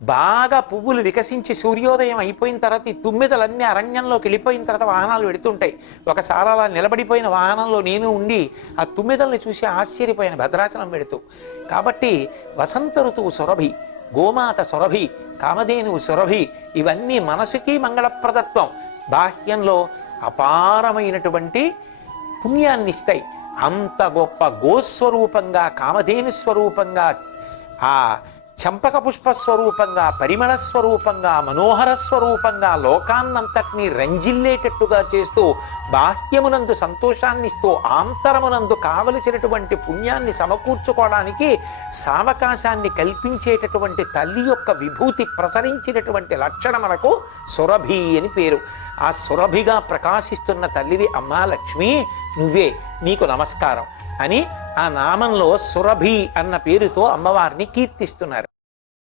బాగా పువ్వులు వికసించి సూర్యోదయం అయిపోయిన తర్వాత ఈ తుమ్మెదలన్నీ అరణ్యంలోకి వెళ్ళిపోయిన తర్వాత వాహనాలు వెడుతుంటాయి. ఒకసారి అలా నిలబడిపోయిన వాహనంలో నేను ఉండి ఆ తుమ్మెదల్ని చూసి ఆశ్చర్యపోయిన భద్రాచలం వెడుతూ. కాబట్టి వసంత ఋతువు సురభి, గోమాత సురభి, కామధేనువు సురభి, ఇవన్నీ మనసుకి మంగళప్రదత్వం, బాహ్యంలో అపారమైనటువంటి పుణ్యాన్ని ఇస్తాయి. అంత గొప్ప గోస్వరూపంగా, కామధేను స్వరూపంగా, ఆ చంపక పుష్ప స్వరూపంగా, పరిమళ స్వరూపంగా, మనోహర స్వరూపంగా లోకాన్నంతటినీ రంజిల్లేటట్టుగా చేస్తూ బాహ్యమునందు సంతోషాన్ని ఇస్తూ ఆంతరమునందు కావలసినటువంటి పుణ్యాన్ని సమకూర్చుకోవడానికి సావకాశాన్ని కల్పించేటటువంటి తల్లి యొక్క విభూతి ప్రసరించినటువంటి లక్షణములకు సురభి అని పేరు. ఆ సురభిగా ప్రకాశిస్తున్న తల్లివి అమ్మా లక్ష్మి, నువ్వే, నీకు నమస్కారం అని ఆ నామంలో సురభి అన్న పేరుతో అమ్మవారిని కీర్తిస్తున్నారు.